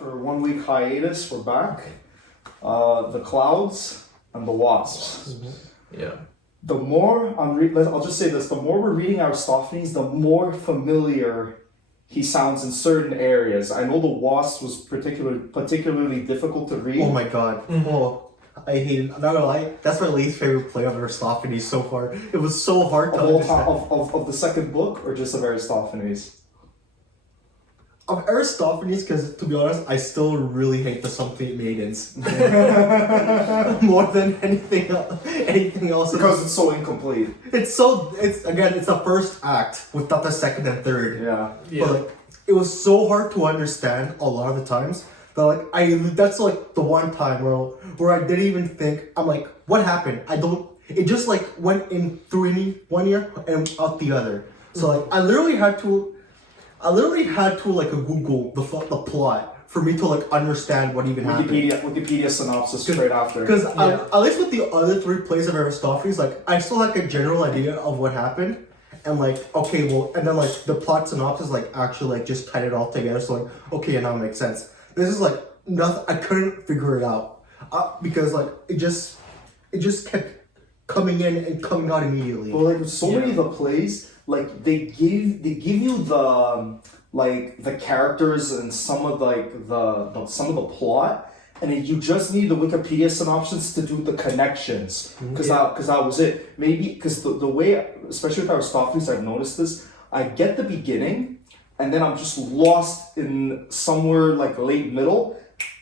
after 1 week hiatus, we're back. The Clouds and the Wasps. Yeah. The more I'll just say this: the more we're reading Aristophanes, the more familiar he sounds in certain areas. I know the Wasps was particularly difficult to read. Oh my god. Oh, I hate it. I'm not gonna lie, that's my least favorite play of Aristophanes so far. It was so hard to understand. Of the second book, or just of Aristophanes? Of Aristophanes, because to be honest, I still really hate the Suppliant Maidens. More than anything else. Because it's so incomplete. It's the first act without the second and third. Yeah. But like, it was so hard to understand a lot of the times that that's like the one time where I didn't even think. I'm like, what happened? It just like went in through me one ear and out the other. So like I literally had to like Google the plot for me to like understand what even happened. Wikipedia synopsis straight after. Because at least with the other three plays of Aristophanes, like I still had like a general idea of what happened, and like okay, well, and then like the plot synopsis like actually like just tied it all together. So like okay, and now it makes sense. This is like nothing. I couldn't figure it out because like it just kept coming in and coming out immediately. Well, like so many of the plays. Like they give you the characters and some of the plot, and then you just need the Wikipedia synopsis to do the connections because that was it. Maybe because the way, especially with Aristophanes, I've noticed this. I get the beginning, and then I'm just lost in somewhere like late middle,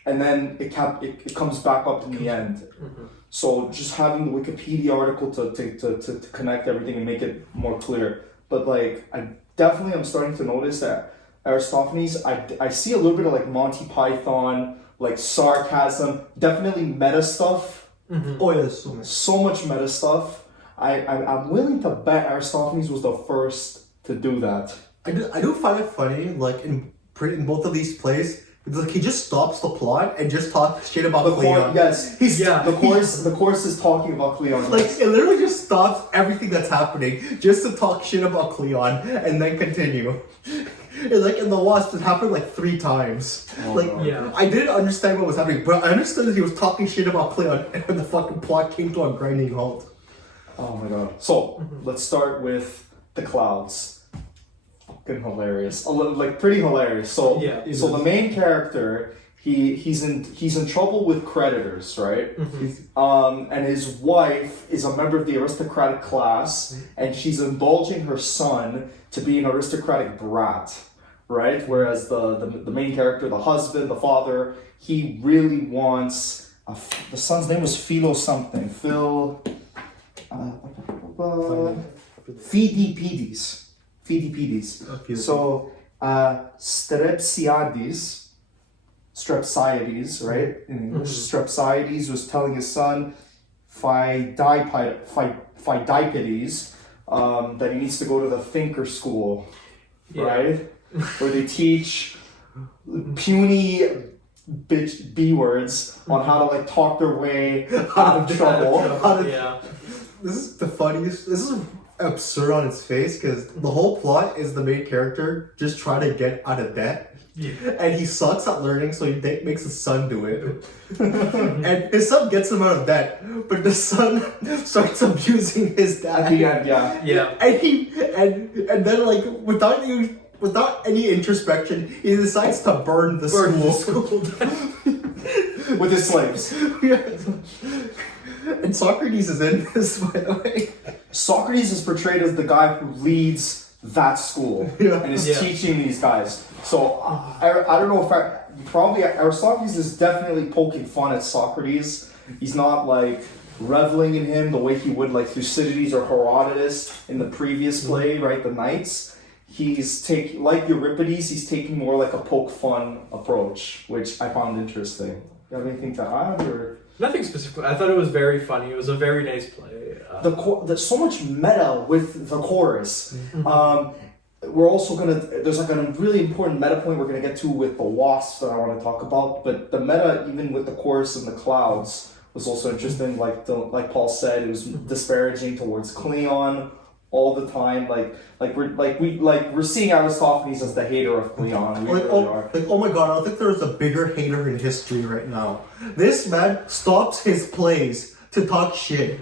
and then it comes back up in the end. Mm-hmm. So just having the Wikipedia article to connect everything and make it more clear. But like I definitely am starting to notice that Aristophanes, I see a little bit of like Monty Python, like sarcasm, definitely meta stuff. Mm-hmm. Oh yeah, so much meta stuff. I'm willing to bet Aristophanes was the first to do that. I do find it funny, like in both of these plays. Like he just stops the plot and just talks shit about Cleon. The course is talking about Cleon. Like it literally just stops everything that's happening just to talk shit about Cleon and then continue. And like in the Wasps, it happened like 3 times. I didn't understand what was happening, but I understood that he was talking shit about Cleon and the fucking plot came to a grinding halt. Oh my god. So let's start with the Clouds. Fucking hilarious, like pretty hilarious. So the main character, he's in trouble with creditors, right? Mm-hmm. And his wife is a member of the aristocratic class, and she's indulging her son to be an aristocratic brat, right? Whereas the main character, the husband, the father, he really wants the son's name was Philo something. Pheidippides. So, Strepsiades, right? In English, Strepsiades was telling his son, Pheidippides, that he needs to go to the thinker school, right? Where they teach puny bitch B words on how to like talk their way out of trouble. This is the funniest. This is absurd on its face because the whole plot is the main character just trying to get out of debt. And he sucks at learning, so he makes his son do it. And his son gets him out of debt, but the son starts abusing his dad. And then like without any introspection, he decides to burn the school. With his slaves. And Socrates is in this, by the way. Socrates is portrayed as the guy who leads that school and is teaching these guys. So I don't know if Aristophanes is definitely poking fun at Socrates. He's not like reveling in him the way he would like Thucydides or Herodotus in the previous play, right? The Knights. He's like Euripides. He's taking more like a poke fun approach, which I found interesting. You have anything to add or? Nothing specific. I thought it was very funny. It was a very nice play. There's so much meta with the chorus. We're also there's like a really important meta point we're gonna get to with the Wasps that I want to talk about. But the meta, even with the chorus and the Clouds, was also interesting. Like Paul said, it was disparaging towards Cleon. all the time. We're seeing Aristophanes as the hater of Cleon. We really are. Oh my god, I don't think there's a bigger hater in history right now. This man stops his plays to talk shit.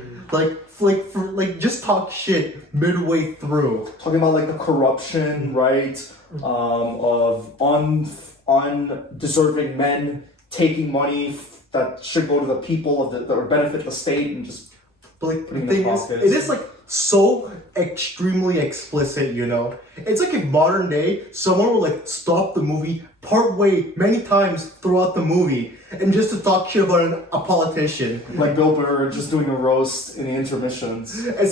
Just talk shit midway through. Talking about like the corruption, right? Of undeserving men taking money that should go to the people that would benefit the state and just. But like the thing is, it is like so extremely explicit, you know. It's like in modern day, someone will like stop the movie part way many times throughout the movie and just to talk shit about a politician. Like Bill Burr just doing a roast in the intermissions. It's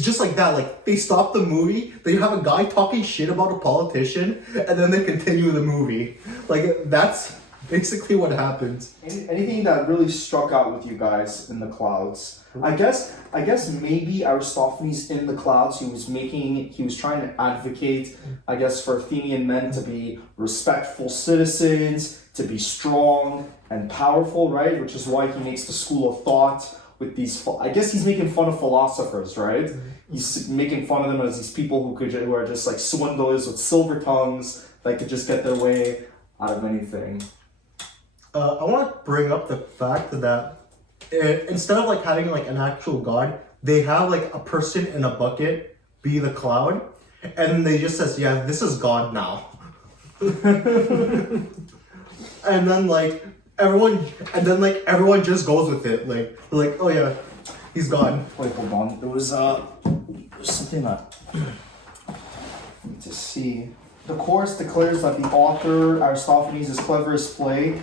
just like that. Like they stop the movie, they have a guy talking shit about a politician, and then they continue the movie. Like that's basically what happens. Anything that really struck out with you guys in the clouds? I guess maybe Aristophanes in the clouds, he was trying to advocate, I guess, for Athenian men to be respectful citizens, to be strong and powerful, right? Which is why he makes the school of thought with these. I guess he's making fun of philosophers, right? He's making fun of them as these people who are just like swindlers with silver tongues that could just get their way out of anything. I want to bring up the fact that instead of like having like an actual god, they have like a person in a bucket be the cloud, and they just says, "Yeah, this is God now." and then everyone just goes with it. Like, "Oh yeah, he's God." Wait, hold on. There was something that let me just see. The chorus declares that the author Aristophanes' cleverest play.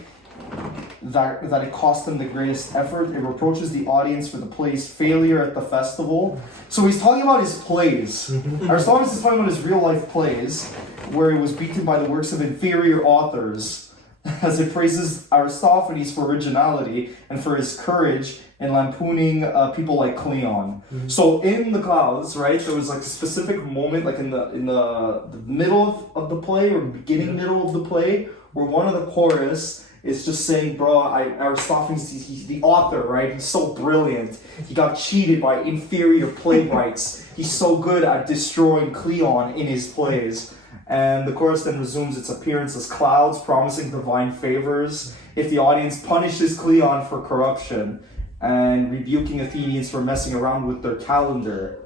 That it cost him the greatest effort. It reproaches the audience for the play's failure at the festival. So he's talking about his plays. Aristophanes is talking about his real life plays, where he was beaten by the works of inferior authors, as it praises Aristophanes for originality and for his courage in lampooning people like Cleon. So in the clouds, right, there was like a specific moment, like in the middle of the play or beginning middle of the play, where one of the chorus. It's just saying, bro, Aristophanes, he's the author, right? He's so brilliant. He got cheated by inferior playwrights. He's so good at destroying Cleon in his plays. And the chorus then resumes its appearance as clouds, promising divine favors if the audience punishes Cleon for corruption and rebuking Athenians for messing around with their calendar,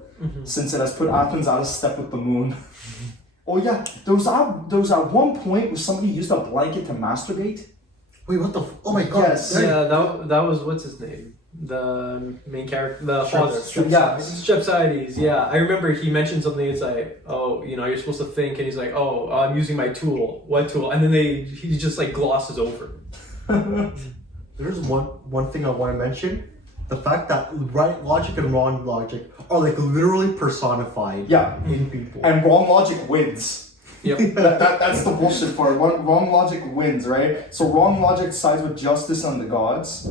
since it has put Athens out of step with the moon. Oh yeah, there was at one point where somebody used a blanket to masturbate. Wait, what the? Oh my god! Yes. Yeah, that was what's his name? The main character, the father. Strepsiades. Yeah, I remember he mentioned something. It's like, oh, you're supposed to think, and he's like, oh, I'm using my tool. What tool? And then he just like glosses over. There's one thing I want to mention: the fact that right logic and wrong logic are like literally personified. In people. And wrong logic wins. Yep. That's the bullshit part. Wrong logic wins, right? So wrong logic sides with justice and the gods,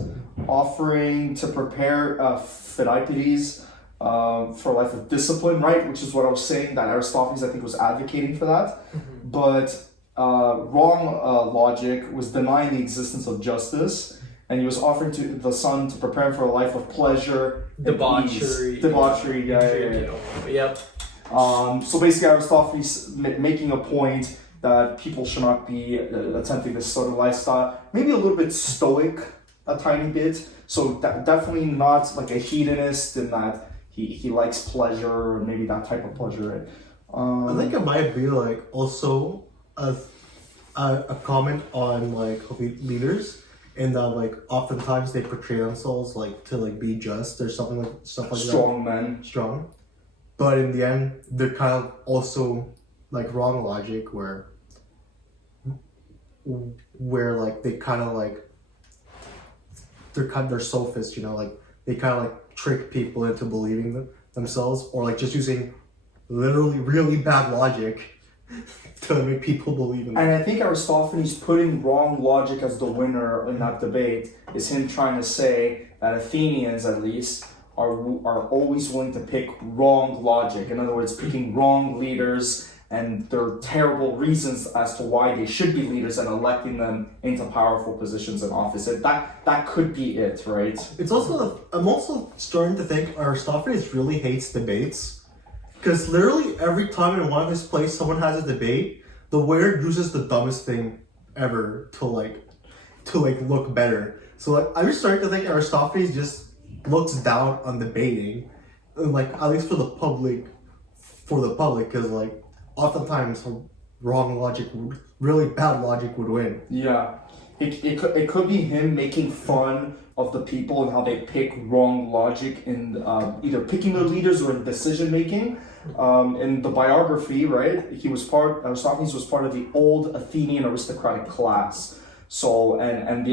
offering to prepare Philippides for a life of discipline, right? Which is what I was saying, that Aristophanes, I think, was advocating for that. But wrong logic was denying the existence of justice, and he was offering to the son to prepare him for a life of pleasure, debauchery. Yeah. Yep. So basically Aristophanes making a point that people should not be attempting this sort of lifestyle. Maybe a little bit stoic, a tiny bit. So definitely not like a hedonist in that he likes pleasure or maybe that type of pleasure. I think it might be like also a comment on like leaders, in that like oftentimes they portray themselves like to like be just or something like stuff like Strong that. men. Strong. But in the end, they're kind of also like wrong logic where like they kind of like they're sophists, like they kind of like trick people into believing themselves, or like just using literally really bad logic to make people believe in them. And I think Aristophanes putting wrong logic as the winner in that debate is him trying to say that Athenians, at least, are always willing to pick wrong logic. In other words, picking wrong leaders and their terrible reasons as to why they should be leaders and electing them into powerful positions in office. That could be it, right? It's also, I'm also starting to think Aristophanes really hates debates. Because literally every time in one of his plays someone has a debate, the winner uses the dumbest thing ever to look better. So like I'm just starting to think Aristophanes just looks down on debating, and like at least for the public, because like oftentimes wrong logic, really bad logic would win. Yeah, it could be him making fun of the people and how they pick wrong logic in either picking their leaders or in decision making. In the biography, right, Aristophanes was part of the old Athenian aristocratic class. So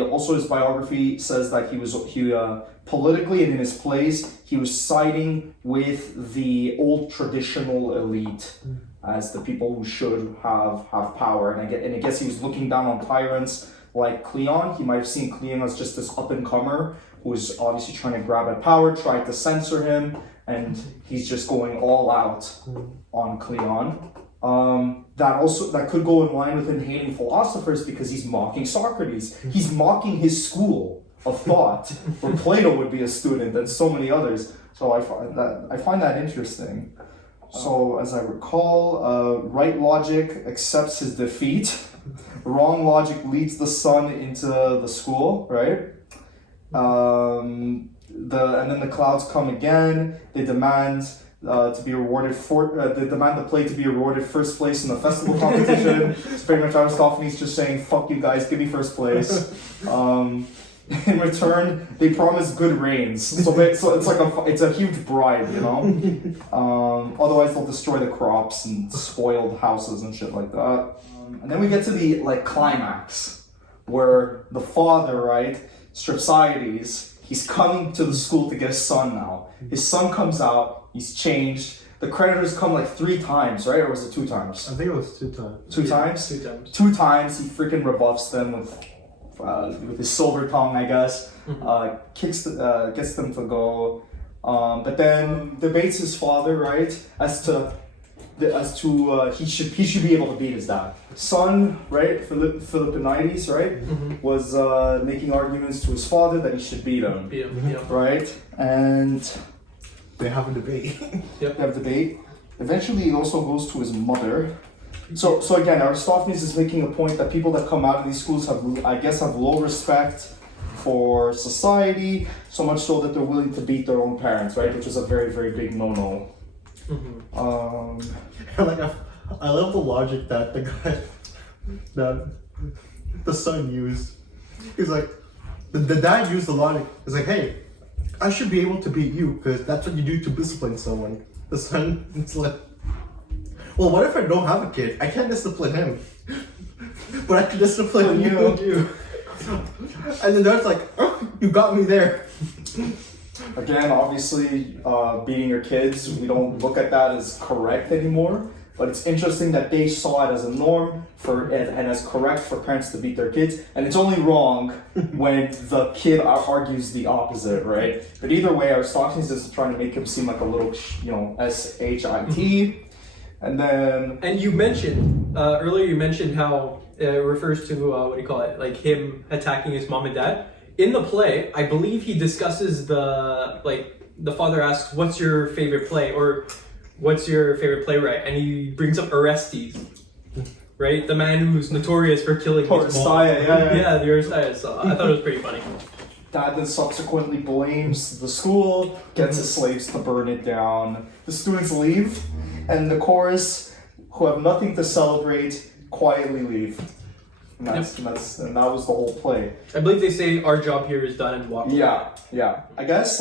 also his biography says that he politically and in his plays he was siding with the old traditional elite as the people who should have power, and I guess he was looking down on tyrants like Cleon. He might have seen Cleon as just this up and comer who was obviously trying to grab at power, tried to censor him, and he's just going all out on Cleon. That could go in line with him hating philosophers because he's mocking Socrates. He's mocking his school of thought, where Plato would be a student and so many others. So I find that interesting. So as I recall, right logic accepts his defeat. Wrong logic leads the son into the school, right? And then the clouds come again. They demand to be rewarded they demand the play to be awarded first place in the festival competition. It's pretty much Aristophanes just saying, "Fuck you guys, give me first place." In return, they promise good rains. So it's a huge bribe, you know. Otherwise, they'll destroy the crops and spoil the houses and shit like that. And then we get to the climax, where the father, right, Strepsiades, he's coming to the school to get his son now. His son comes out. He's changed. The creditors come 3 times, right? Or was it 2 times? I think it was 2 times. 2 times? 2 times. 2 times he freaking rebuffs them with his silver tongue, I guess. Gets them to go. But then debates his father, right? As to he should be able to beat his dad. Son, right? Philippinides, right? Was making arguments to his father that he should beat him. Right? And they have a debate. They have a debate. Eventually, it also goes to his mother. So again, Aristophanes is making a point that people that come out of these schools have low respect for society, so much so that they're willing to beat their own parents, right? Which is a very, very big no-no. I love the logic that the son used. He's like, the dad used the logic. He's like, hey, I should be able to beat you because that's what you do to discipline someone. The son, it's like, well, what if I don't have a kid? I can't discipline him, but I can discipline you. And then dad's like, oh, you got me there. Again, obviously, beating your kids, we don't look at that as correct anymore. But it's interesting that they saw it as a norm and as correct for parents to beat their kids, and it's only wrong when the kid argues the opposite, right? But either way, Aristophanes is trying to make him seem like a little, shit. And you mentioned earlier. You mentioned how it refers to like him attacking his mom and dad in the play. I believe he discusses the father asks, "What's your favorite play?" or "What's your favorite playwright?" And he brings up Orestes, right? The man who's notorious for killing his mom. Yeah, the Aristophanes. So I thought it was pretty funny. Dad then subsequently blames the school, gets his slaves to burn it down. The students leave, and the chorus, who have nothing to celebrate, quietly leave. And that was the whole play. I believe they say our job here is done and walk away. Yeah. I guess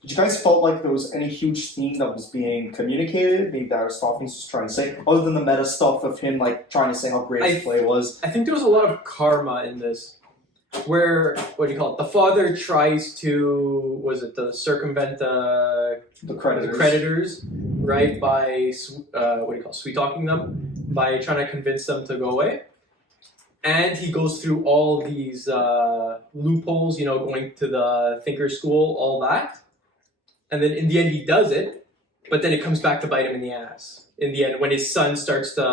did you guys felt like there was any huge theme that was being communicated? Maybe that Aristophanes was trying to say, other than the meta stuff of him trying to say how great his play was. I think there was a lot of karma in this, where the father tries to circumvent the creditors, right? By sweet talking them, by trying to convince them to go away. And he goes through all these loopholes, going to the thinker school, all that. And then in the end, he does it, but then it comes back to bite him in the ass. In the end, when his son starts to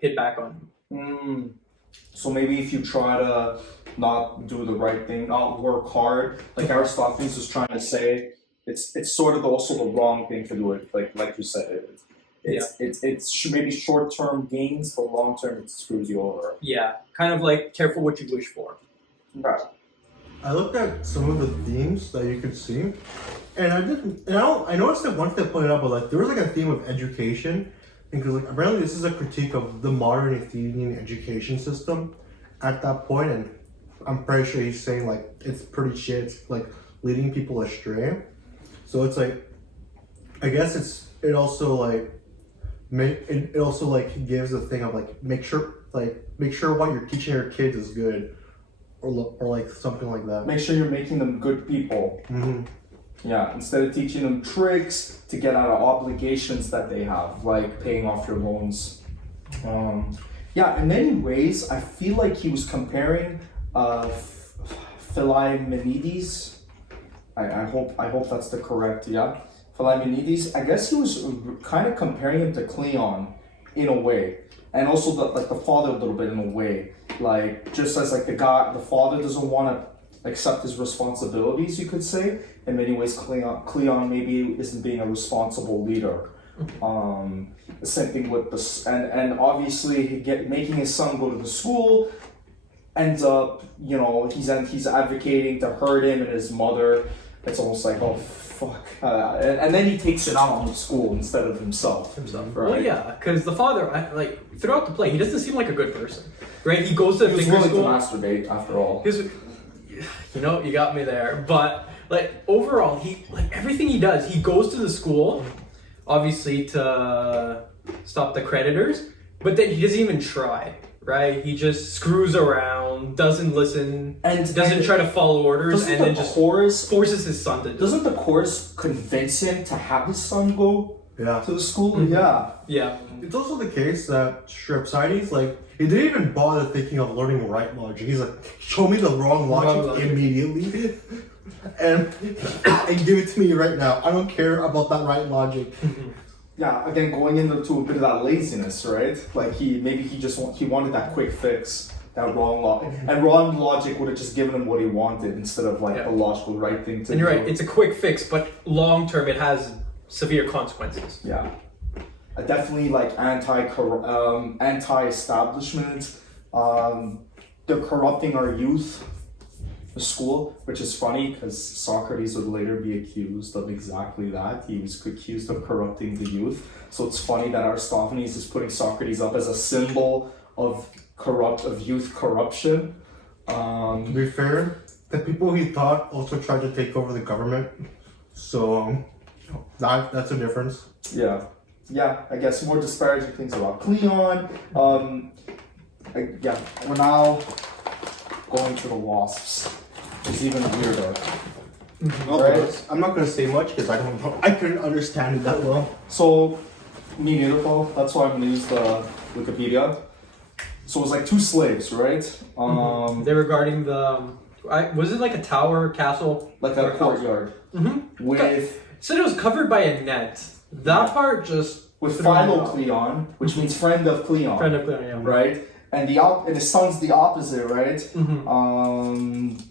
hit back on him. So maybe if you try to not do the right thing, not work hard, like Aristophanes was trying to say, it's sort of also the wrong thing to do it. Like you said, It's maybe short-term gains, but long-term it screws you over. Yeah, kind of like careful what you wish for. Right. I looked at some of the themes that you could see, and I noticed that once they pointed out, but like there was like a theme of education, because like apparently this is a critique of the modern Athenian education system at that point, and I'm pretty sure he's saying like it's pretty shit, it's like leading people astray. So it's like, I guess it also like it also like gives a thing of like make sure what you're teaching your kids is good. Or like something like that. Make sure you're making them good people. Mm-hmm. Yeah, instead of teaching them tricks to get out of obligations that they have, like paying off your loans. Yeah, in many ways, I feel like he was comparing Philaimenides. I hope that's the correct, yeah. Philaimenides. I guess he was kind of comparing him to Cleon in a way, and also the father a little bit in a way. Like, just as like the father doesn't want to accept his responsibilities, you could say. In many ways, Cleon maybe isn't being a responsible leader. The same thing with and obviously making his son go to the school ends up, he's advocating to hurt him and his mother. It's almost like, oh fuck, and then he takes it out on the school instead of himself. Right? Right? Well, yeah, because the father, throughout the play, he doesn't seem like a good person, right? He goes to He was finger willing school. to masturbate after all. You got me there. But like overall, everything he does, he goes to the school, obviously to stop the creditors, but then he doesn't even try. Right, he just screws around, doesn't listen, and doesn't try to follow orders, and then just forces his son to do it. Doesn't the chorus convince him to have his son go to the school? Mm-hmm. Yeah. It's also the case that Strepsiades, like, he didn't even bother thinking of learning right logic. He's like, show me the wrong logic immediately, and give it to me right now. I don't care about that right logic. Yeah, again, going into a bit of that laziness, right? Like he wanted that quick fix, that wrong logic, and wrong logic would have just given him what he wanted instead of the logical right thing to do. And you're right, it's a quick fix, but long term it has severe consequences. Yeah, definitely anti-establishment. They're corrupting our youth. The school, which is funny because Socrates would later be accused of exactly that. He was accused of corrupting the youth. So it's funny that Aristophanes is putting Socrates up as a symbol of youth corruption. To be fair, the people he thought also tried to take over the government. So that's a difference. Yeah, I guess more disparaging things about Cleon. We're now going to the Wasps. It's even weirder. Right? I'm not gonna say much because I don't know. I couldn't understand it that well. So, me neither, Paul. That's why I'm gonna use the Wikipedia. So it was like two slaves, right? They're regarding the. Was it like a tower, castle? Like a courtyard. With. Said it was covered by a net. That part just. With Philo-Cleon, which means friend of Cleon. Friend of Cleon, yeah. Right? And the son's the opposite, right?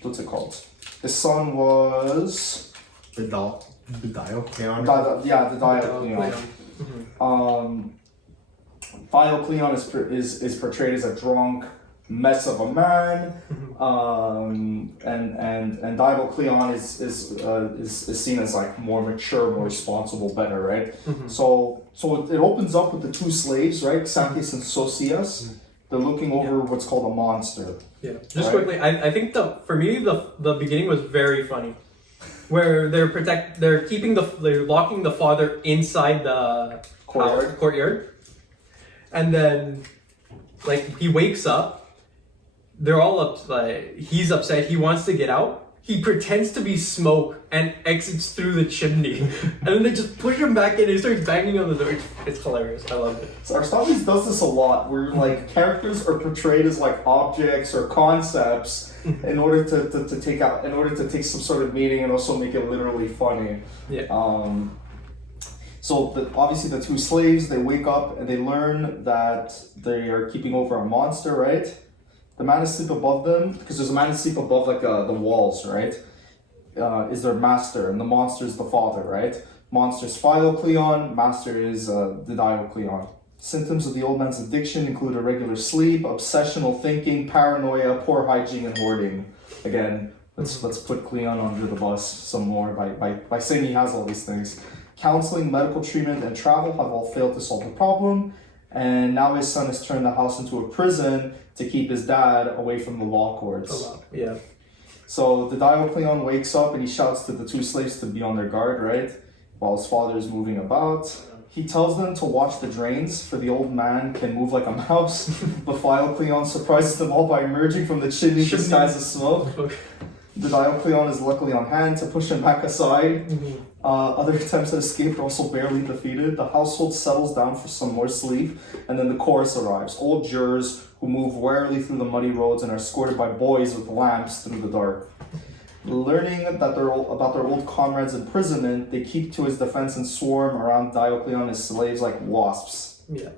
What's it called? The son was the Diocleon. The Diocleon. Philo-Cleon is portrayed as a drunk mess of a man, and Diocleon is seen as like more mature, more responsible, better, right? So it opens up with the two slaves, right? Xanthus and Sosias. They're looking over what's called a monster. Yeah. Just quickly, I think for me the beginning was very funny, where they're locking the father inside the courtyard, and then he wakes up. They're all upset. He's upset. He wants to get out. He pretends to be smoke and exits through the chimney. And then they just push him back in and he starts banging on the door. It's hilarious. I love it. So Aristophanes does this a lot where characters are portrayed as objects or concepts in order to take some sort of meaning and also make it literally funny. Yeah. So obviously the two slaves, they wake up and they learn that they are keeping over a monster, right? The man asleep above them, because there's a man asleep above the walls, right? Is their master, and the monster is the father, right? Monster is Philocleon, master is Diocleon. Symptoms of the old man's addiction include irregular sleep, obsessional thinking, paranoia, poor hygiene, and hoarding. Again, let's put Cleon under the bus some more by saying he has all these things. Counseling, medical treatment, and travel have all failed to solve the problem, and now his son has turned the house into a prison to keep his dad away from the law courts. Oh, wow. Yeah. So the Diocleon wakes up and he shouts to the two slaves to be on their guard, right? While his father is moving about. He tells them to watch the drains, for the old man can move like a mouse. But Philocleon surprises them all by emerging from the chimney disguised as smoke. Okay. The Diocleon is luckily on hand to push him back aside. Mm-hmm. Other attempts at escape are also barely defeated. The household settles down for some more sleep, and then the chorus arrives. Old jurors who move warily through the muddy roads and are escorted by boys with lamps through the dark. Learning that about their old comrade's imprisonment, they keep to his defense and swarm around Diocleon as slaves like wasps. Yeah.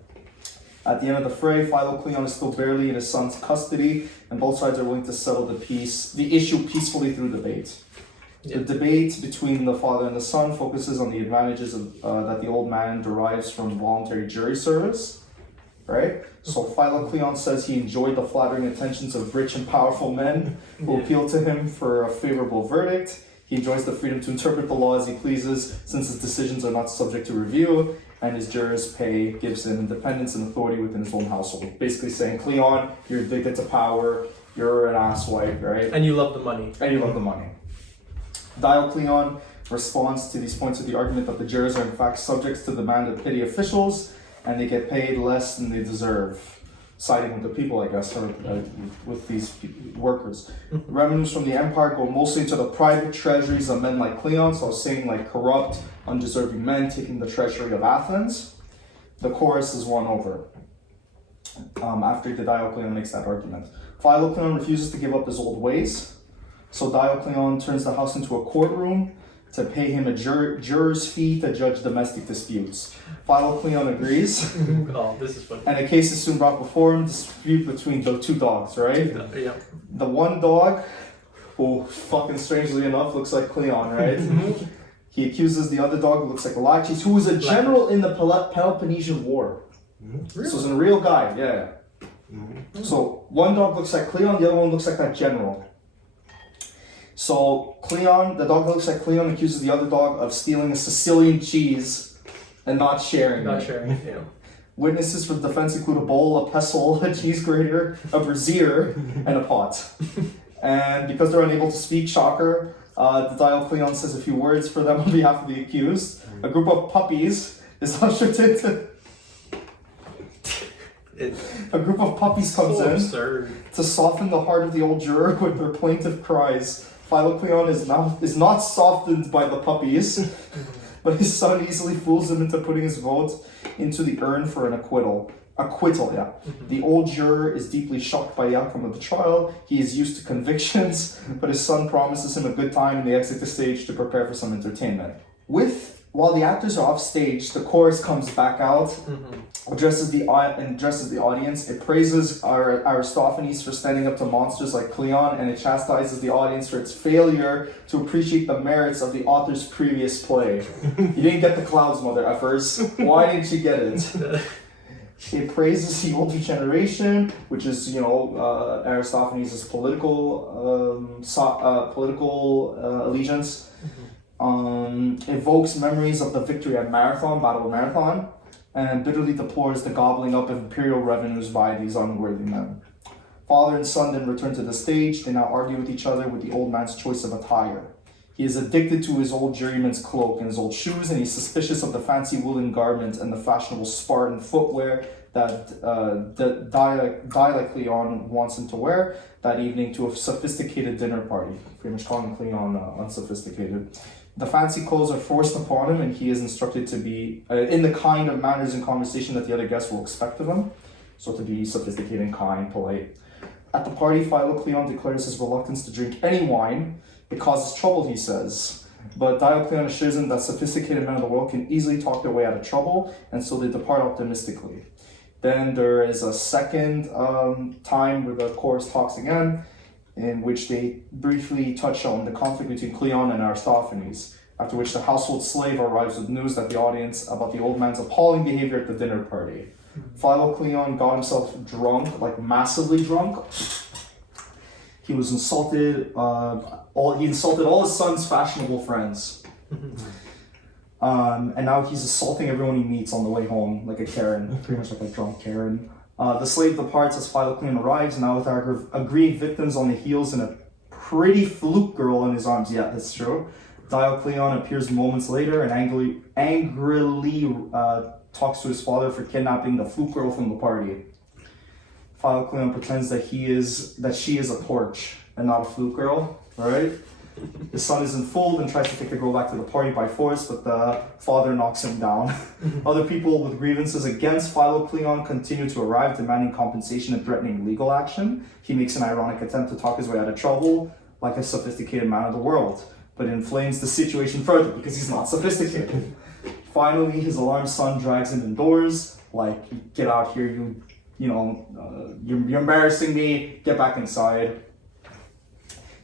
At the end of the fray, Philocleon is still barely in his son's custody, and both sides are willing to settle the issue peacefully through debate. Yeah. The debate between the father and the son focuses on the advantages that the old man derives from voluntary jury service, right? So Philocleon says he enjoyed the flattering attentions of rich and powerful men who appeal to him for a favorable verdict. He enjoys the freedom to interpret the law as he pleases, since his decisions are not subject to review, and his jurors' pay gives him independence and authority within his own household. Basically saying, Cleon, you're addicted to power, you're an asswipe, right? And you love the money. And you love the money. Diocleon responds to these points with the argument that the jurors are in fact subjects to the demand of petty officials, and they get paid less than they deserve. Siding with the people, I guess, or with these workers. Revenues from the empire go mostly into the private treasuries of men like Cleon, so I was saying like corrupt, undeserving men taking the treasury of Athens. The chorus is won over after Diocleon makes that argument. Philocleon refuses to give up his old ways, so Diocleon turns the house into a courtroom to pay him a juror's fee to judge domestic disputes. Philocleon agrees. Oh, this is funny. And a case is soon brought before him, dispute between the two dogs, right? Yeah. The one dog, who fucking strangely enough looks like Cleon, right? He accuses the other dog who looks like Laches, who was a general in the Peloponnesian War. Really? So it's a real guy, yeah. So one dog looks like Cleon, the other one looks like that general. So Cleon, the dog that looks like Cleon, accuses the other dog of stealing a Sicilian cheese and not sharing Not it. sharing, yeah. Witnesses for the defense include a bowl, a pestle, a cheese grater, a brazier, and a pot. And because they're unable to speak, shocker, the Diocleon says a few words for them on behalf of the accused. A group of puppies is ushered into... A group of puppies comes in Absurd. to soften the heart of the old juror with their plaintive cries. Philocleon is not softened by the puppies, but his son easily fools him into putting his vote into the urn for an acquittal. The old juror is deeply shocked by the outcome of the trial. He is used to convictions, but his son promises him a good time and they exit the stage to prepare for some entertainment. While the actors are off stage, the chorus comes back out, addresses the audience. It praises Aristophanes for standing up to monsters like Cleon, and it chastises the audience for its failure to appreciate the merits of the author's previous play. You didn't get the clouds, mother effers. Why didn't you get it? It praises the older generation, which is, Aristophanes' political allegiance. Evokes memories of the victory at Battle of Marathon, and bitterly deplores the gobbling up of imperial revenues by these unworthy men. Father and son then return to the stage. They now argue with each other with the old man's choice of attire. He is addicted to his old juryman's cloak and his old shoes, and he's suspicious of the fancy woolen garment and the fashionable Spartan footwear that Diocleon wants him to wear that evening to a sophisticated dinner party. Pretty much calling Cleon unsophisticated. The fancy clothes are forced upon him, and he is instructed to be in the kind of manners and conversation that the other guests will expect of him. So to be sophisticated, kind, polite. At the party, Philocleon declares his reluctance to drink any wine. It causes trouble, he says. But Diocleon assures him that sophisticated men of the world can easily talk their way out of trouble, and so they depart optimistically. Then there is a second time where the chorus talks again, in which they briefly touch on the conflict between Cleon and Aristophanes. After which the household slave arrives with news that the audience about the old man's appalling behavior at the dinner party. Philo-Cleon got himself drunk, like massively drunk. He was insulted. He insulted all his son's fashionable friends. And now he's assaulting everyone he meets on the way home, like a Karen, pretty much like a drunk Karen. The slave departs as Philo-Cleon arrives, now with our agreed victims on the heels and a pretty flute girl in his arms. Yeah, that's true. Diocleon appears moments later and angrily talks to his father for kidnapping the flute girl from the party. Philo-Cleon pretends that she is a torch and not a flute girl, right? His son is enthralled and tries to take the girl back to the party by force, but the father knocks him down. Other people with grievances against Philo-Cleon continue to arrive, demanding compensation and threatening legal action. He makes an ironic attempt to talk his way out of trouble, like a sophisticated man of the world, but inflames the situation further because he's not sophisticated. Finally, his alarmed son drags him indoors, like, get out here, you're embarrassing me, get back inside.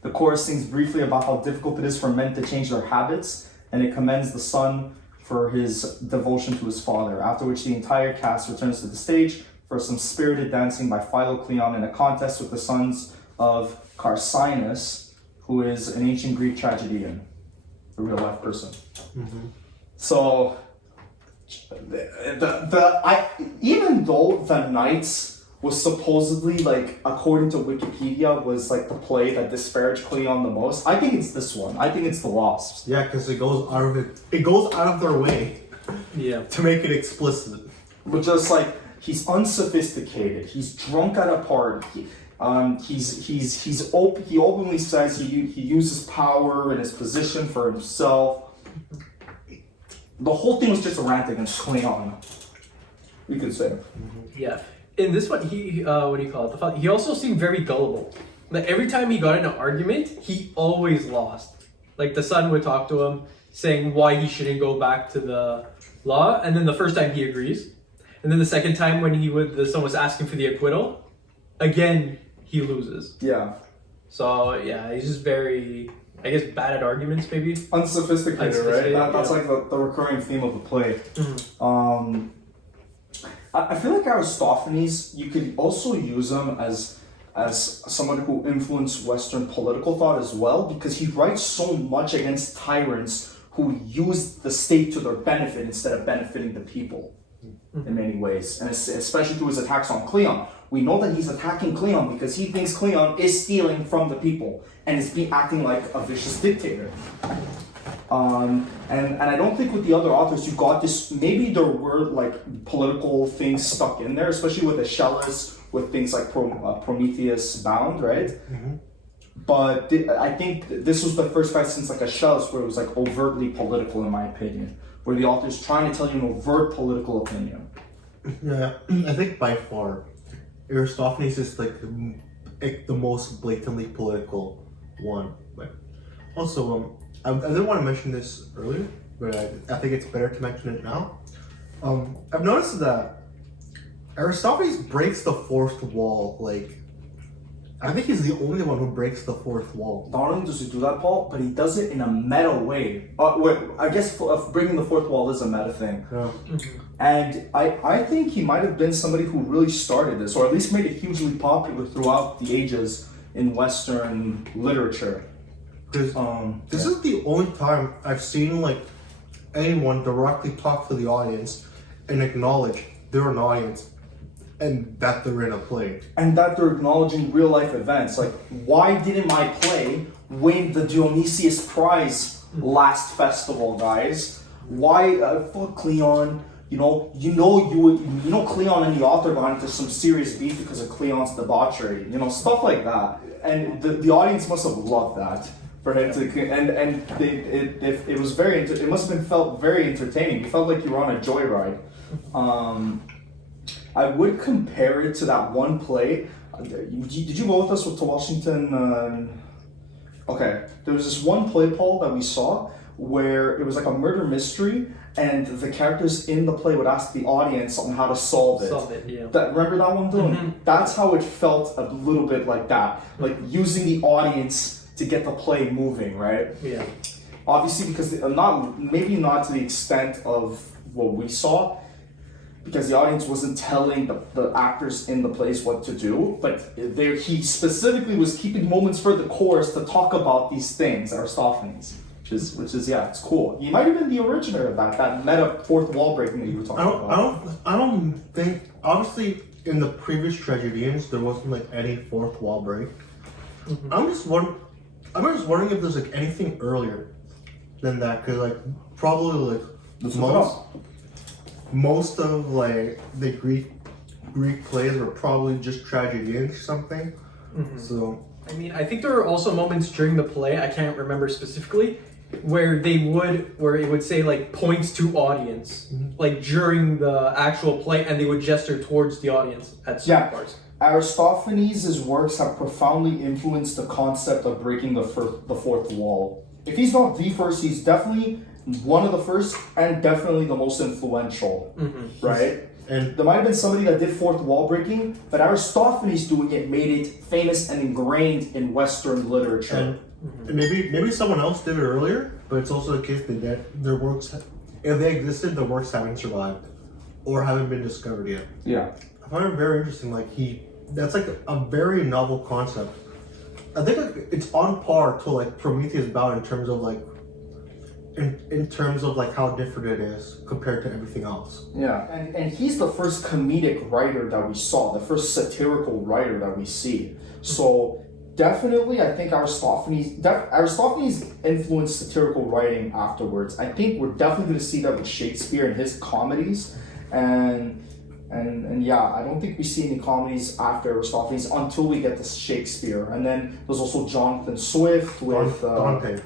The chorus sings briefly about how difficult it is for men to change their habits, and it commends the son for his devotion to his father, after which the entire cast returns to the stage for some spirited dancing by Philo-Cleon in a contest with the sons of Carcinus, who is an ancient Greek tragedian, a real-life person. Mm-hmm. So, even though the Knights was supposedly, like, according to Wikipedia, was like the play that disparaged Cleon the most, I think it's this one. I think it's the Wasps. Yeah, because it goes out of their way. Yeah. To make it explicit. But just like, he's unsophisticated. He's drunk at a party. He openly says he uses power and his position for himself. The whole thing was just a rant against Cleon, we could say. Yeah. In this one, he he also seemed very gullible. Like, every time he got in an argument, he always lost. Like, the son would talk to him, saying why he shouldn't go back to the law, and then the first time he agrees. And then the second time when the son was asking for the acquittal, again, he loses. Yeah. So, yeah, he's just very, I guess, bad at arguments, maybe. Unsophisticated, right? That's like the recurring theme of the play. Mm-hmm. I feel like Aristophanes, you could also use him as someone who influenced Western political thought as well, because he writes so much against tyrants who use the state to their benefit instead of benefiting the people in many ways, and especially through his attacks on Cleon. We know that he's attacking Cleon because he thinks Cleon is stealing from the people and is acting like a vicious dictator. And I don't think with the other authors you got this. Maybe there were like political things stuck in there, especially with Aeschylus, with things like Prometheus Bound, right? Mm-hmm. But I think this was the first fight since like Aeschylus where it was like overtly political, in my opinion, where the author's trying to tell you an overt political opinion. Yeah, I think by far Aristophanes is like the most blatantly political one. But also, I didn't want to mention this earlier, but I think it's better to mention it now. I've noticed that Aristophanes breaks the fourth wall. Like, I think he's the only one who breaks the fourth wall. Not only does he do that, Paul, but he does it in a meta way. I guess breaking the fourth wall is a meta thing. Yeah. Mm-hmm. And I think he might have been somebody who really started this, or at least made it hugely popular throughout the ages in Western literature. This is the only time I've seen like anyone directly talk to the audience and acknowledge they're an audience and that they're in a play. And that they're acknowledging real life events. Like, why didn't my play win the Dionysius Prize last festival, guys? Why, fuck Cleon. Cleon and the author got into some serious beef because of Cleon's debauchery. Stuff like that. And the audience must have loved that. For him to, it was it must have felt very entertaining. You felt like you were on a joyride. I would compare it to that one play. Did you go with us to Washington? Okay, there was this one play, Paul, that we saw where it was like a murder mystery, and the characters in the play would ask the audience on how to solve it. Yeah. Remember that one, though? Mm-hmm. That's how it felt, a little bit like that, like using the audience to get the play moving, right? Yeah. obviously because not to the extent of what we saw, because the audience wasn't telling the actors in the plays what to do, but he specifically was keeping moments for the chorus to talk about these things, Aristophanes, which is yeah, it's cool. He might have been the originator of that meta fourth wall breaking that you were talking about. I don't think, obviously in the previous tragedians there wasn't like any fourth wall break. Mm-hmm. I'm just wondering if there's like anything earlier than that, because like probably like most of like the Greek plays were probably just tragedians or something. Mm-hmm. So I mean, I think there were also moments during the play, I can't remember specifically, where it would say like points to audience, like during the actual play, and they would gesture towards the audience at certain parts. Aristophanes' works have profoundly influenced the concept of breaking the fourth wall. If he's not the first, he's definitely one of the first and definitely the most influential, right? And there might have been somebody that did fourth wall breaking, but Aristophanes doing it made it famous and ingrained in Western literature. And maybe someone else did it earlier, but it's also the case that their works, if they existed, the works haven't survived or haven't been discovered yet. Yeah, I find it very interesting. Like that's like a very novel concept. I think like it's on par to like Prometheus Bow in terms of like. In terms of like how different it is compared to everything else. Yeah, and he's the first comedic writer that we saw, the first satirical writer that we see. So definitely, I think Aristophanes influenced satirical writing afterwards. I think we're definitely going to see that with Shakespeare and his comedies, and yeah, I don't think we see any comedies after Aristophanes until we get to Shakespeare. And then there's also Jonathan Swift with Dante.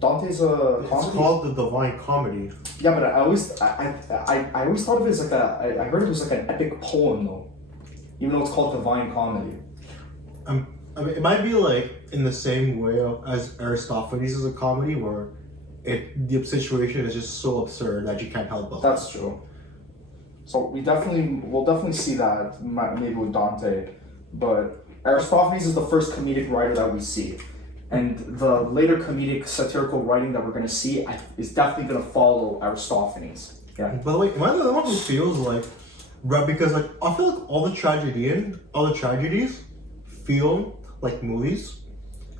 Dante's a comedy. It's called the Divine Comedy. Yeah, but I always thought of it as like I heard it was like an epic poem though, even though it's called Divine Comedy. I mean, it might be like in the same way as Aristophanes is a comedy, where the situation is just so absurd that you can't help but. That's true. So we'll definitely see that maybe with Dante, but Aristophanes is the first comedic writer that we see. And the later comedic satirical writing that we're going to see is definitely going to follow Aristophanes. Yeah. By the way, am I the one who feels like, right? Because like I feel like all the tragedies feel like movies.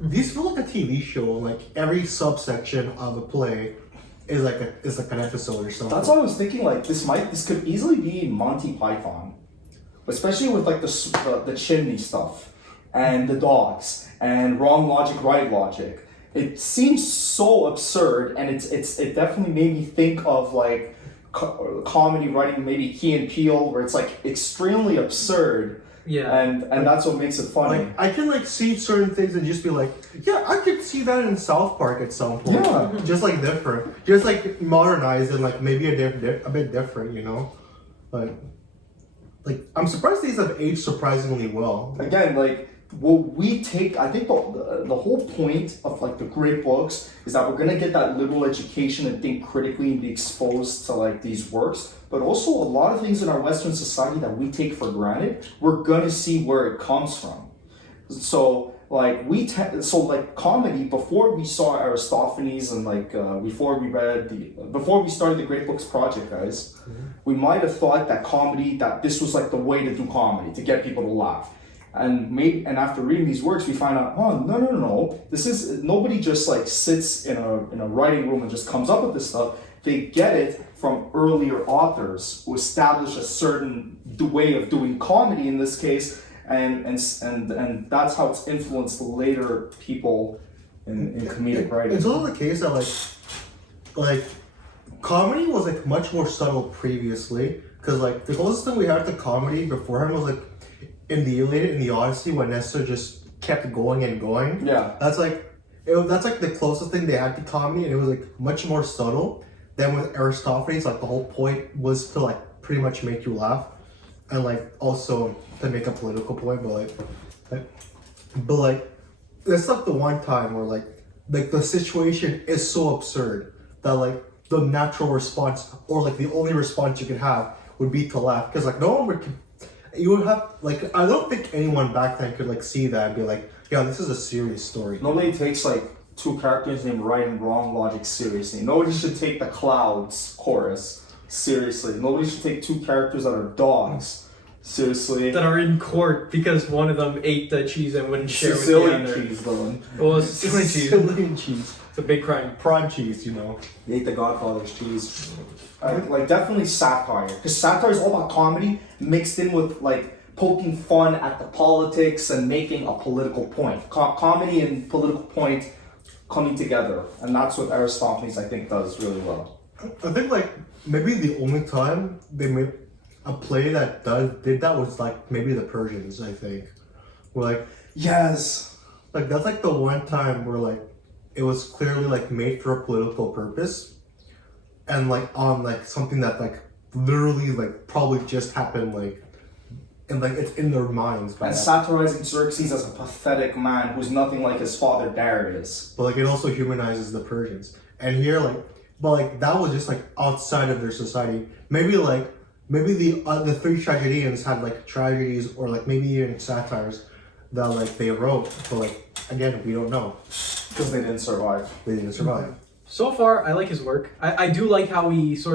These feel like a TV show. Like every subsection of a play is like an episode or something. That's what I was thinking. Like this could easily be Monty Python, especially with like the chimney stuff and the dogs and wrong logic, right logic. It seems so absurd, and it definitely made me think of like comedy writing, maybe Key and Peele, where it's like extremely absurd. Yeah. And that's what makes it funny. Like I can like see certain things and just be like, yeah, I could see that in South Park at some point. Yeah. Just like different, just like modernized and like maybe a bit different, you know. But like I'm surprised these have aged surprisingly well. Again, like. What we take, I think the whole point of like the great books is that we're gonna get that liberal education and think critically and be exposed to like these works, but also a lot of things in our Western society that we take for granted, we're gonna see where it comes from. So like comedy, before we saw Aristophanes and like before we started the Great Books Project, guys, we might have thought that this was like the way to do comedy, to get people to laugh. And after reading these works, we find out, oh no, this is nobody just like sits in a writing room and just comes up with this stuff. They get it from earlier authors who established a certain way of doing comedy in this case, and that's how it's influenced the later people in comedic writing. It's also the case that like comedy was like much more subtle previously, because like the closest thing we had to comedy beforehand was like in the Iliad, in the Odyssey, when Nestor just kept going and going. Yeah. That's like the closest thing they had to comedy, and it was like much more subtle than with Aristophanes. Like the whole point was to like pretty much make you laugh, and like also to make a political point. But like it's like the one time where like the situation is so absurd that like the natural response, or like the only response you could have, would be to laugh, because like no one would. You would have, like, I don't think anyone back then could, like, see that and be like, yeah, this is a serious story. Nobody takes, like, two characters named Right and Wrong Logic seriously. Nobody should take the Clouds chorus seriously. Nobody should take two characters that are dogs seriously. That are in court because one of them ate the cheese and wouldn't share Sicilian with the other. cheese, though. Well, it's Sicilian cheese. Sicilian cheese. It's a big crime. Prawn cheese, you know. They ate the Godfather's cheese. Like definitely satire, because satire is all about comedy mixed in with like poking fun at the politics and making a political point. Comedy and political point coming together, and that's what Aristophanes I think does really well. I think like maybe the only time they made a play that did that was like maybe the Persians. I think, where like Yes. like that's like the one time where like it was clearly like made for a political purpose, and like on like something that like literally like probably just happened like, and like it's in their minds. By And that. satirizing Xerxes as a pathetic man who's nothing like his father Darius. But like it also humanizes the Persians. And here like, but like that was just like outside of their society. Maybe the three tragedians had like tragedies or like maybe even satires that like they wrote. But like again, we don't know. Because they didn't survive. They didn't survive. So far, I like his work. I do like how he as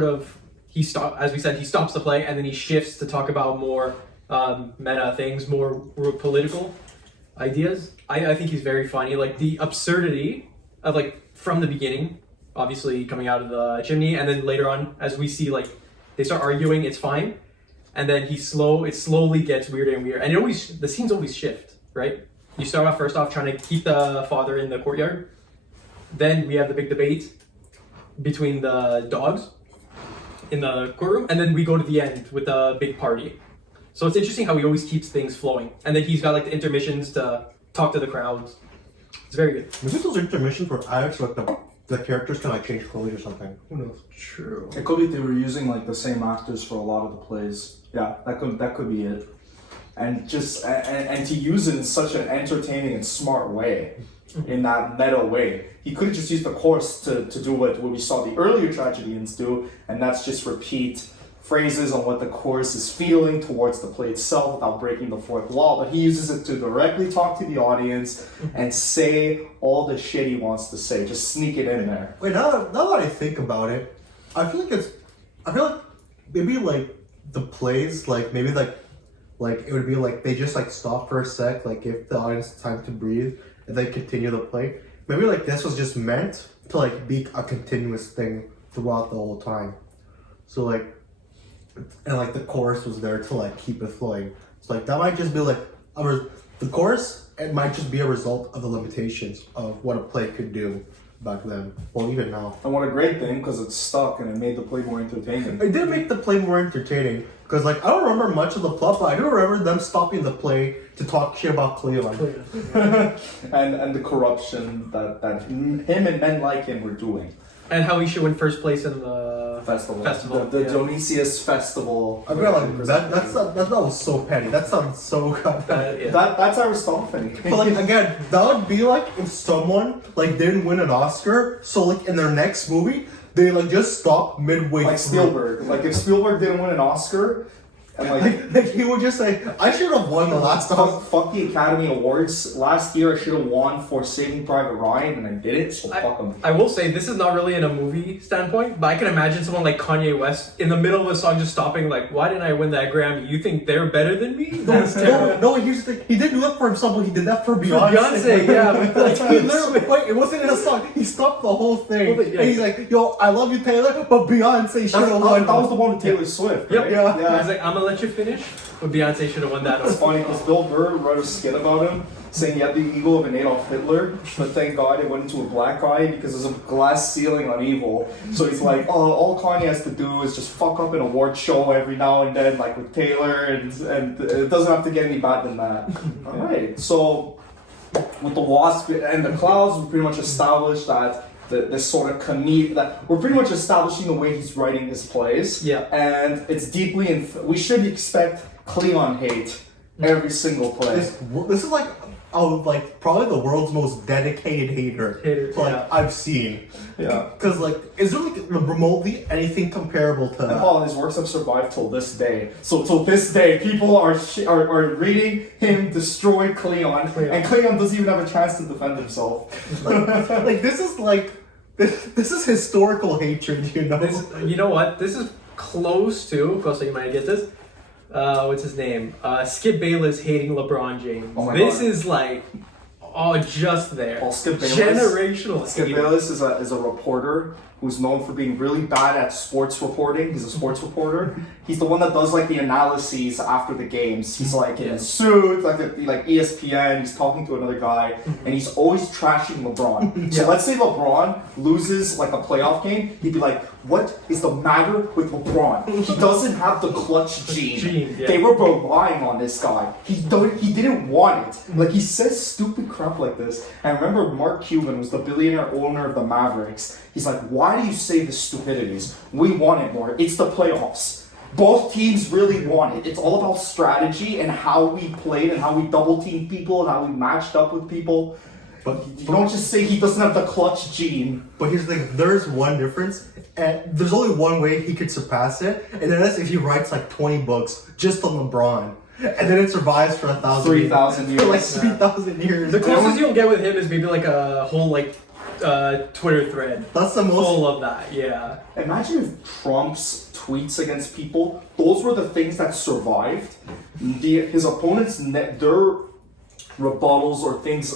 we said, he stops the play and then he shifts to talk about more meta things, more political ideas. I think he's very funny. Like the absurdity of like from the beginning, obviously coming out of the chimney, and then later on, as we see like they start arguing, it's fine, and then it slowly gets weirder and weirder, and the scenes always shift, right? You start off first off trying to keep the father in the courtyard. Then we have the big debate between the dogs in the courtroom, and then we go to the end with the big party. So it's interesting how he always keeps things flowing, and then he's got like the intermissions to talk to the crowds. It's very good. Maybe those intermissions were added so like the characters can like change clothes or something. Who knows? True. It could be they were using like the same actors for a lot of the plays. Yeah, that could be it. And just and to use it in such an entertaining and smart way, in that meta way. He could have just used the chorus to do what we saw the earlier tragedians do, and that's just repeat phrases on what the chorus is feeling towards the play itself without breaking the fourth wall. But he uses it to directly talk to the audience and say all the shit he wants to say. Just sneak it in there. Wait, now that I think about it, I feel like maybe like the plays like maybe like it would be like they just like stop for a sec, like give the audience time to breathe and then continue the play. Maybe like this was just meant to like be a continuous thing throughout the whole time. So like, and like the chorus was there to like keep it flowing. So like that might just be like the chorus. It might just be a result of the limitations of what a play could do back then. Well, even now. And what a great thing, because it's stuck and it made the play more entertaining. It did make the play more entertaining because like I don't remember much of the plot, but I do remember them stopping the play to talk shit about Cleon. and the corruption that him and men like him were doing. And how he should win first place in the Festival. The yeah. Dionysius Festival. I mean, like that was so petty. That sounds so goddamn. Yeah. That's Aristophanes. But like again, that would be like if someone like didn't win an Oscar, so like in their next movie they like just stop midway. Like through. Spielberg. Like if Spielberg didn't win an Oscar, and like he would just say, "I should have won the last time." fuck the Academy Awards. Last year I should have won for Saving Private Ryan, and I didn't. So fuck him. I will say this is not really in a movie standpoint, but I can imagine someone like Kanye West in the middle of a song just stopping like, "Why didn't I win that Grammy? You think they're better than me?" That's terrible. No, here's the thing. He didn't do that for himself, but he did that for Beyonce. Beyonce, yeah. Like, he literally, wait, it wasn't in a song. He stopped the whole thing. Well, yeah. And he's like, "Yo, I love you, Taylor, but Beyonce should have won." That was the one with Taylor Swift. Yep. Right? Yeah. He's like, "I'm gonna let you finish," but Beyonce should have won that. It's funny because Bill Burr wrote a skit about him saying he had the ego of an Adolf Hitler, but thank God it went into a black guy because there's a glass ceiling on evil. So he's like, oh, all Kanye has to do is just fuck up an award show every now and then, like with Taylor, and it doesn't have to get any bad than that. All right, so with the Wasps and the Clouds, we pretty much established that this sort of comedic, that we're pretty much establishing the way he's writing his plays. Yeah. And it's deeply, we should expect Cleon hate every single play. This is like like probably the world's most dedicated hater I've seen. Yeah. Because like, is there like remotely anything comparable to And that? all his works have survived till this day. So till this day, people are reading him destroy Cleon, and Cleon doesn't even have a chance to defend himself. Like this is like this is historical hatred, you know. You know what? This is close to. So you might get this. What's his name? Skip Bayless hating LeBron James. Oh my this God. is like, just there. Well, Skip Bayless, generational. Skip hate. Bayless is a reporter who's known for being really bad at sports reporting. He's a sports reporter. He's the one that does like the analyses after the games. He's like in a suit, like ESPN. He's talking to another guy, and he's always trashing LeBron. So let's say LeBron loses like a playoff game, he'd be like, "What is the matter with LeBron? He doesn't have the clutch gene. They were relying on this guy. He didn't want it. Like he says stupid crap like this." And I remember Mark Cuban was the billionaire owner of the Mavericks. He's like, "Why do you say the stupidities? We want it more. It's the playoffs. Both teams really want it. It's all about strategy and how we played and how we double teamed people and how we matched up with people." But you don't just say he doesn't have the clutch gene. But here's the thing, there's one difference, and there's only one way he could surpass it, and that's if he writes like 20 books just on LeBron. And then it survives for 3,000 years. For like 3,000 years. The closest you'll get with him is maybe like a whole like Twitter thread. That's the most full of that, yeah. Imagine if Trump's tweets against people, those were the things that survived. His opponents, their rebuttals or things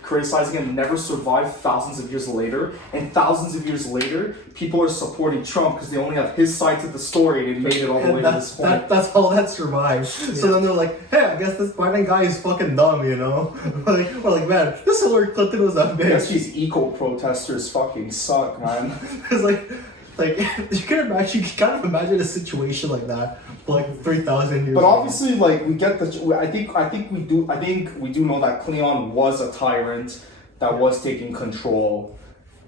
criticizing him never survived thousands of years later. And thousands of years later, people are supporting Trump because they only have his side to the story and it made it all the way to this point. That's how that survived. So then they're like, hey, I guess this Biden guy is fucking dumb, you know? We're like, man, this Hillary Clinton was a bitch. I guess these eco-protesters fucking suck, man. It's like you can kind of imagine a situation like that for like 3,000 years. But obviously, like we get the. I think we do know that Cleon was a tyrant that was taking control,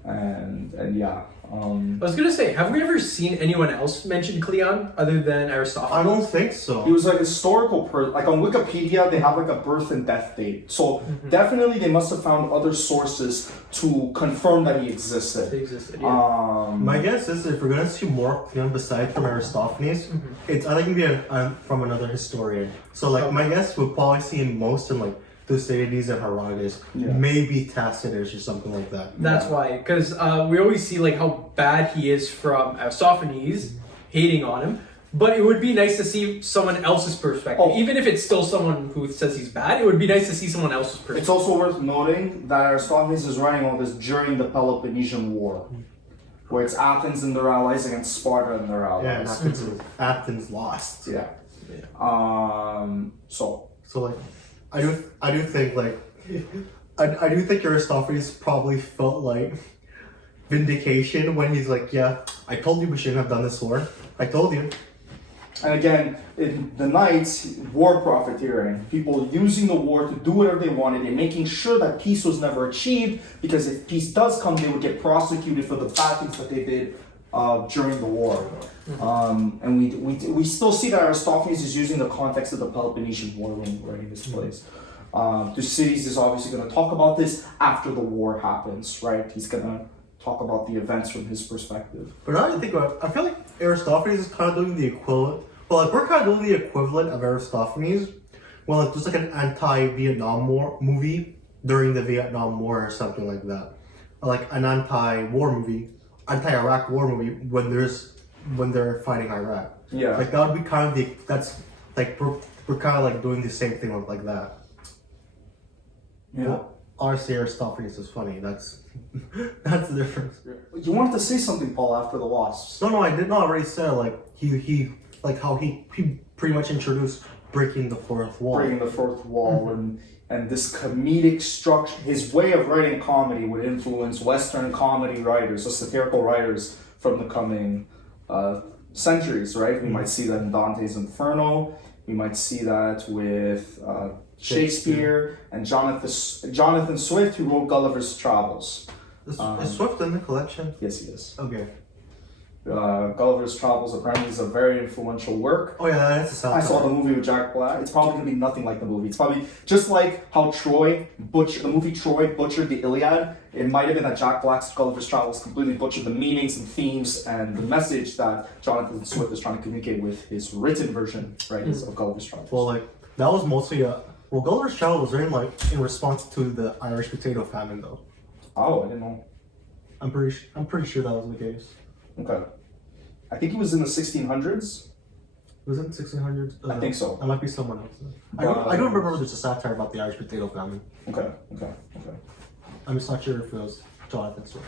and yeah. I was gonna say, have we ever seen anyone else mention Cleon other than Aristophanes? I don't think so. He was like a historical person. Like on Wikipedia, they have like a birth and death date. So definitely, they must have found other sources to confirm that he existed. He existed. Yeah. My guess is if we're gonna see more Cleon besides from Aristophanes, it's I think it'd be from another historian. So like my guess we'll probably see him most in like Thucydides and Herodotus, maybe Tacitus or something like that. That's why, because we always see like how bad he is from Aristophanes, hating on him. But it would be nice to see someone else's perspective, even if it's still someone who says he's bad. It would be nice to see someone else's perspective. It's also worth noting that Aristophanes is writing all this during the Peloponnesian War, where it's Athens and their allies against Sparta and their allies. Yeah, Athens lost. Yeah. So like. I do think like I do think Aristophanes probably felt like vindication when he's like, yeah, I told you we shouldn't have done this war. I told you. And again, in the Knights, war profiteering, people using the war to do whatever they wanted and making sure that peace was never achieved, because if peace does come, they would get prosecuted for the bad things that they did during the war. And we still see that Aristophanes is using the context of the Peloponnesian War when writing this place. Thucydides is obviously going to talk about this after the war happens, right? He's going to talk about the events from his perspective. But now I think about it, I feel like Aristophanes is kind of doing the equivalent. Well, like we're kind of doing the equivalent of Aristophanes. Well, like there's like an anti-Vietnam War movie during the Vietnam War or something like that. Or like an anti-war movie, anti-Iraq war movie when they're fighting Iraq. Yeah. Like that would be kind of that's like we're kind of like doing the same thing like that. Yeah. Well, honestly, Aristophanes is funny. That's the difference. You wanted to say something, Paul, after the Wasps. No, I did not already say like he like how he pretty much introduced breaking the fourth wall. Breaking the fourth wall and this comedic structure. His way of writing comedy would influence Western comedy writers, or satirical writers from the coming centuries, right? We might see that in Dante's Inferno. We might see that with Shakespeare and Jonathan Swift, who wrote Gulliver's Travels. Is Swift in the collection? Yes, he is. Okay. Gulliver's Travels apparently is a very influential work. Oh yeah, that's a satire. I saw the movie with Jack Black. It's probably gonna be nothing like the movie. It's probably just like how the movie Troy butchered the Iliad. It might have been that Jack Black's Gulliver's Travels completely butchered the meanings and themes and the message that Jonathan Swift is trying to communicate with his written version, right, of Gulliver's Travels. Well, like that was mostly Gulliver's Travels was written like in response to the Irish potato famine, though. Oh, I didn't know. I'm pretty sure that was the case. Okay. I think it was in the 1600s. Was it 1600s? I think so. That might be someone else. I don't remember there's a satire about the Irish potato famine. Okay. I'm just not sure if it was Jonathan Swift.